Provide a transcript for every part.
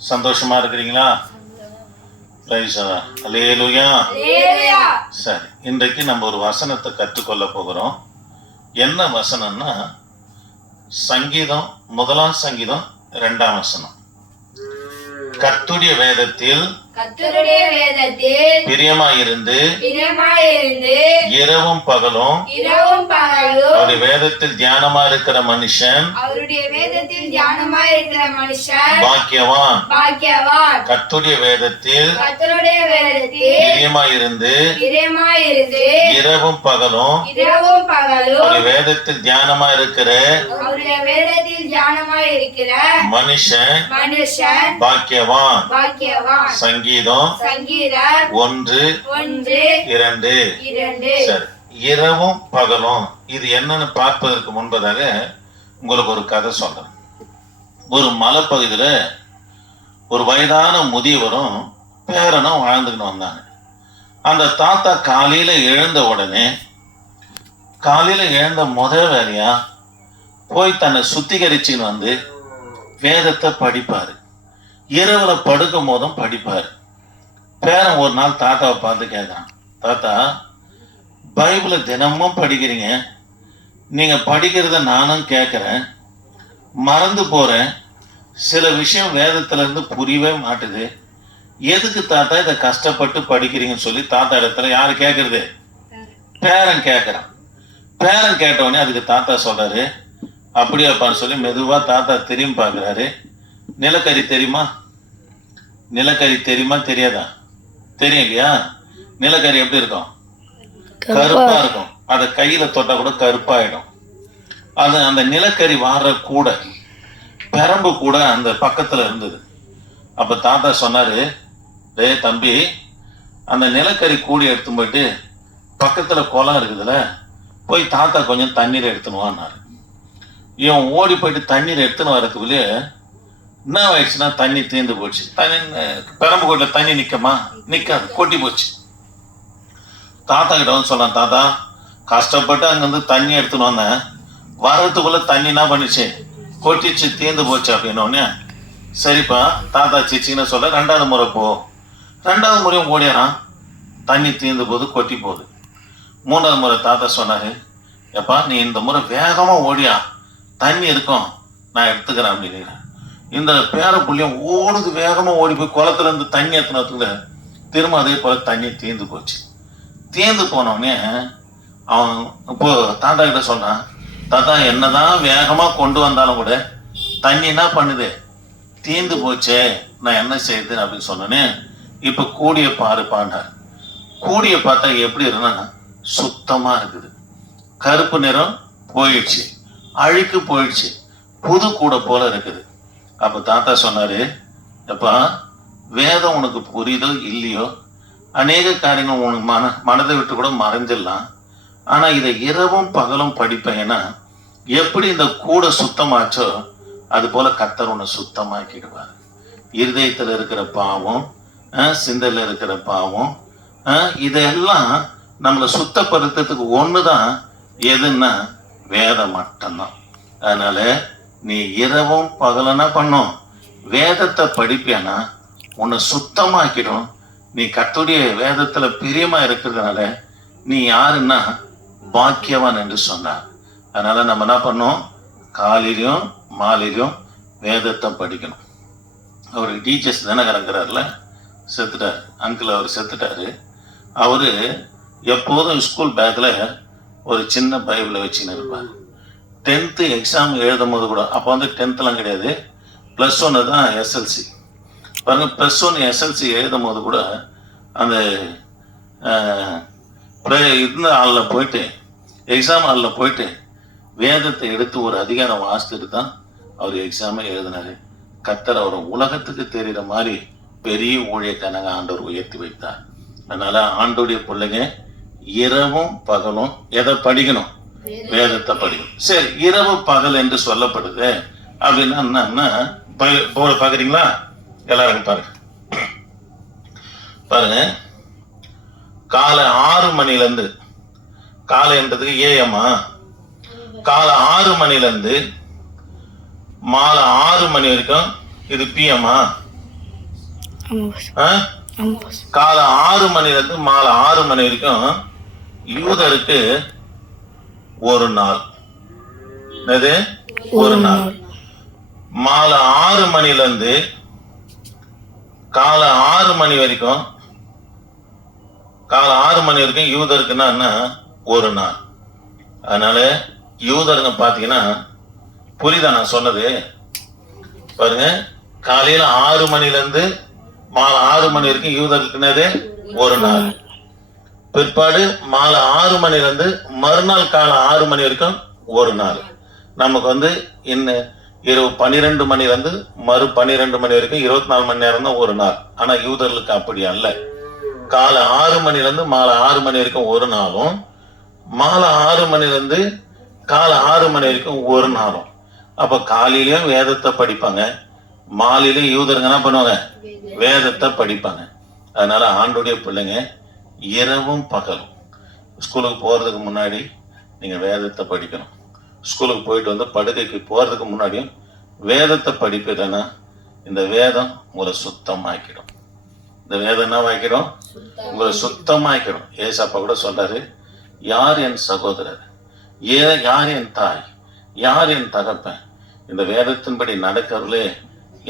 சந்தோஷமா இருக்கிறீங்களா? அல்லேலூயா. சரி, இன்றைக்கு நம்ம ஒரு வசனத்தை கற்றுக்கொள்ள போகிறோம். என்ன வசனம்னா சங்கீதம் 1 சங்கீதம் 2 வசனம். கர்த்தருடைய வேதத்தில் பிரியமாயிருந்து இரவும் பகலும் அவருடைய வேதத்தில் தியானமா இருக்கிற மனுஷன் பாக்கியவான். கர்த்தருடைய வேதத்தில் பிரியமாயிருந்து இரவும் பகலும் அவருடைய வேதத்தில் தியானமா இருக்கிற மனுஷன் பாக்கியவான். சங்கீதம் 1:2. சரி, இரவும் பகலும் இது என்னன்னு பார்ப்பதற்கு முன்பதாக உங்களுக்கு ஒரு கதை சொல்றேன். ஒரு மலைப்பகுதியில ஒரு வயதான முதியவரும் பேரனும் வாழ்ந்துக்கிட்டு வந்தாங்க. அந்த தாத்தா காலையில எழுந்த உடனே முதல் வேலையா போய் தன்னை சுத்திகரிச்சுன்னு வந்து வேதத்தை படிப்பாரு. இரவுல படுக்கும் போதும் படிப்பாரு. பேரன் ஒரு நாள் தாத்தாவை பார்த்து கேட்கான், தாத்தா பைபிளை தினமும் படிக்கிறீங்க, நீங்க படிக்கிறத நானும் கேட்கிறேன், மறந்து போறேன், சில விஷயம் வேதத்துல இருந்து புரியவே மாட்டுது, எதுக்கு தாத்தா இதை கஷ்டப்பட்டு படிக்கிறீங்கன்னு சொல்லி தாத்தா இடத்துல யாரு கேட்கறது? பேரன் கேட்கிறான். பேரன் கேட்டவுடனே அதுக்கு தாத்தா சொல்றாரு, அப்படியாப்பான்னு சொல்லி மெதுவா தாத்தா திரும்பி பார்க்கிறாரு. நிலக்கரி தெரியுமா? நிலக்கரி தெரியுமா தெரியாதா? தெரியும் இல்லையா? நிலக்கரி எப்படி இருக்கும்? கருப்பா இருக்கும். அதை கையில தொட்டா கூட கருப்பாயிடும். அது அந்த நிலக்கரி வார கூட பெரம்பு கூட அந்த பக்கத்துல இருந்தது. அப்ப தாத்தா சொன்னாரு, டேய் தம்பி, அந்த நிலக்கரி கூடி எடுத்து போயிட்டு பக்கத்துல குளம் இருக்குதுல்ல, போய் தாத்தா கொஞ்சம் தண்ணீர் எடுத்துனுவான்னாரு. இவன் ஓடி போயிட்டு தண்ணீர் எடுத்துன்னு வரதுக்குள்ளே என்ன ஆயிடுச்சுன்னா தண்ணி தீர்ந்து போச்சு. தண்ணி பெரம்பு கோட்டில் தண்ணி நிக்காது, கொட்டி போச்சு. தாத்தா கிட்ட வந்து சொன்னான், தாத்தா கஷ்டப்பட்டு அங்கிருந்து தண்ணி எடுத்துன்னு வந்தேன், வர்றதுக்குள்ள தண்ணி என்ன பண்ணிச்சு, கொட்டிச்சு, தீர்ந்து போச்சு அப்படின்னோடனே, சரிப்பா தாத்தா சிச்சின்னு சொல்ல 2வது முறை போ. 2வது முறையும் ஓடிறான், தண்ணி தீர்ந்து போகுது, கொட்டி போகுது. 3வது முறை தாத்தா சொன்னாரு, எப்பா நீ இந்த முறை வேகமா ஓடியா, தண்ணி இருக்கும், நான் எடுத்துக்கிறேன் அப்படின்னு. இந்த பேர புள்ளியும் ஓடுது, வேகமா ஓடி போய் குளத்துல இருந்து தண்ணி எத்தினதுக்குள்ள திரும்ப அதே போல தண்ணி தீர்ந்து போச்சு. தீர்ந்து போனோடனே அவன் இப்போ தாத்தா கிட்ட சொன்னான், தாத்தா என்னதான் வேகமா கொண்டு வந்தாலும் கூட தண்ணி என்ன பண்ணுது, தீர்ந்து போச்சே, நான் என்ன செய்யுது அப்படின்னு சொன்னோன்னே, இப்ப கூடிய பாருப்பாண்டார். கூடிய பார்த்தா எப்படி இருக்குன்னா சுத்தமா இருக்குது, கருப்பு நிறம் போயிடுச்சு, அழுக்கு போயிடுச்சு, புது கூட போல இருக்குது. அப்ப தாத்தா சொன்னாரு, எப்பா வேதம் உனக்கு புரியுதோ இல்லையோ, அநேக காரியங்கள் உனக்கு மனதை விட்டு கூட மறைஞ்சிடலாம், ஆனா இதை இரவும் பகலும் படிப்பேன்னா எப்படி இந்த கூட சுத்தமாச்சோ அது போல கர்த்தர் உன்னை சுத்தமாக்கிடுவார். இருதயத்துல இருக்கிற பாவம், சிந்தையில இருக்கிற பாவம், இதெல்லாம் நம்மளை சுத்தப்படுத்துறதுக்கு ஒண்ணுதான் எதுன்னா வேதம் மட்டும்தான். அதனால நீ இரவும் பகலனா பண்ணும் வேதத்தை படிப்பியானா உன்னை சுத்தமாக்கிடும். நீ கர்த்தருடைய வேதத்துல பிரியமா இருக்கிறதுனால நீ யாருன்னா பாக்கியவான் என்று சொன்னார். அதனால நம்ம என்ன பண்ணோம், காலையிலையும் மாலையிலையும் வேதத்தை படிக்கணும். அவர் டீச்சர்ஸ் தினகரங்கிறார்ல, செத்துட்டாரு அங்கிள், அவர் செத்துட்டாரு. அவரு எப்போதும் ஸ்கூல் பேக்ல ஒரு சின்ன பைபிளை வச்சுன்னு இருப்பார். 10th எக்ஸாம் எழுதும் போது கூட, அப்போ வந்து 10thலாம் கிடையாது, +1 தான் SLC. பாருங்க, +1 SLC எழுதும் போது கூட அந்த இந்த ஹாலில் போயிட்டு, எக்ஸாம் ஹாலில் போயிட்டு வேதத்தை எடுத்து ஒரு அதிகாரம் வாசித்துட்டு தான் அவர் எக்ஸாமே எழுதினாரு. கர்த்தர் அவரை உலகத்துக்கு தெரிகிற மாதிரி பெரிய ஊழியக்காரங்க ஆண்டவர் உயர்த்தி வைத்தார். அதனால ஆண்டோடைய பிள்ளைங்க இரவும் பகலும் எதை படிக்கணும், வேதத்தை படிக்கணும். சரி, இரவு பகல் என்று சொல்லப்படுது அப்படின்னா என்னன்னா, பாக்குறீங்களா எல்லாரும் பாருங்க. பாருங்க, காலை 6 மணிலேருந்து, காலைன்றதுக்கு ஏஎம்மா, காலை 6 மணிலேருந்து மாலை 6 மணி வரைக்கும் இது பிஎம்மா, ஆ? காலை 6 மணிலேருந்து மாலை 6 மணி வரைக்கும் யூதருக்கு ஒரு நாள். என்னது? ஒரு நாள். மாலை 6 மணிலேருந்து காலை 6 மணி வரைக்கும் யூதருக்குன்னா என்ன? ஒரு நாள். அதனால யூதருங்க பாத்தீங்கன்னா, புரியுதா நான் சொன்னது? பாருங்க, காலையில 6 மணிலேருந்து மாலை 6 மணி வரைக்கும் யூதருக்குன்னது ஒரு நாள். பிற்பாடு மாலை 6 மணிலேருந்து மறுநாள் காலை 6 மணி வரைக்கும் ஒரு நாள். நமக்கு இன்னும் இரவு 12 மணிலேருந்து மறு 12 மணி வரைக்கும் 24 மணி நேரம் தான் ஒரு நாள். ஆனா யூதர்களுக்கு அப்படி அல்ல. காலை 6 மணிலேருந்து மாலை 6 மணி வரைக்கும் ஒரு நாளும், மாலை 6 மணிலேருந்து காலை 6 மணி வரைக்கும் ஒரு நாளும். அப்ப காலையிலயும் வேதத்தை படிப்பாங்க, மாலையிலும் யூதருங்க என்ன பண்ணுவாங்க? வேதத்தை படிப்பாங்க. அதனால ஆண்டுடைய பிள்ளைங்க இரவும் பகலும் ஸ்கூலுக்கு போறதுக்கு முன்னாடி நீங்க வேதத்தை படிக்கணும். ஸ்கூலுக்கு போயிட்டு படுக்கைக்கு போறதுக்கு முன்னாடியும் வேதத்தை படிப்பதுன்னா இந்த வேதம் உங்களை சுத்தமாக்கிடும். இந்த வேதம் என்ன வாக்கிடும்? உங்களை சுத்தமாக்கிடும். ஏசப்பா கூட சொல்றாரு, யார் என் சகோதரர், யார் என் தாய், யார் என் தகப்பன், இந்த வேதத்தின்படி நடக்கிறதுலே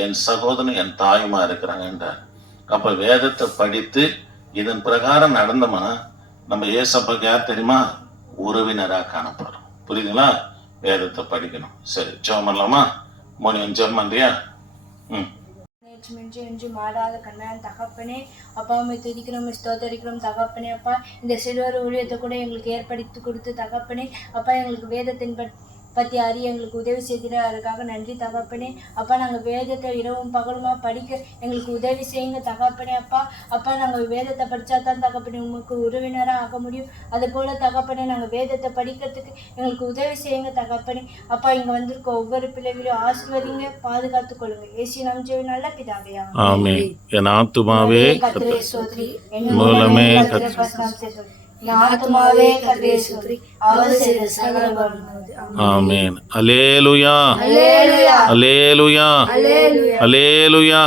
என் சகோதரன் என் தாயுமா இருக்கிறாங்கன்றார். அப்ப வேதத்தை படித்து இதன் பிரகாரம் நடந்தோம்னா நம்ம ஏசப்பாக்கு யார் தெரியுமா? உறவினராக காணப்படுறோம். புரியுதுங்களா? வேதத்தை படிக்கணும். சரி, ஜெபம் பண்ணலாமா? மோனியன் ஜெபம் பண்றியா? என்று மாறாத கண்ணான் தகப்பனே, அப்பா உண்மை துதிக்கிறோம், ஸ்தோத்தரிக்கிறோம் தகப்பனே. அப்பா இந்த சிறுவர் ஊழியத்தை கூட எங்களுக்கு ஏற்படுத்தி கொடுத்து தகப்பனே, அப்பா எங்களுக்கு வேதத்தின் பற்றி அறிய எங்களுக்கு உதவி செய்கிற அதுக்காக நன்றி தகப்பனே. அப்பா நாங்கள் வேதத்தை இரவும் பகலுமா படிக்க எங்களுக்கு உதவி செய்யுங்க தகப்பனே. அப்பா நாங்கள் வேதத்தை படித்தா தான் தகப்பனே உங்களுக்கு உறவினராக ஆக முடியும். அதுபோல் தகப்பனே நாங்கள் வேதத்தை படிக்கிறதுக்கு எங்களுக்கு உதவி செய்யுங்க தகப்பனே. அப்பா இங்கே வந்திருக்க ஒவ்வொரு பிள்ளைகளையும் ஆசீர்வதிங்க, பாதுகாத்துக் கொள்ளுங்க. ஏசி நாம் ஜெபம் நல்ல பிதாவே. ஆமென். என் ஆத்துமாவே கர்த்தரை ஸ்தோத்திரி, என் மூலமே ஆத்துமாவே கர்த்தரை ஸ்தோத்திரி, அவர் செய்த சகல உபகாரங்களும். ஆமென். அல்லேலூயா, அல்லேலூயா, அல்லேலூயா, அல்லேலூயா, அல்லேலூயா.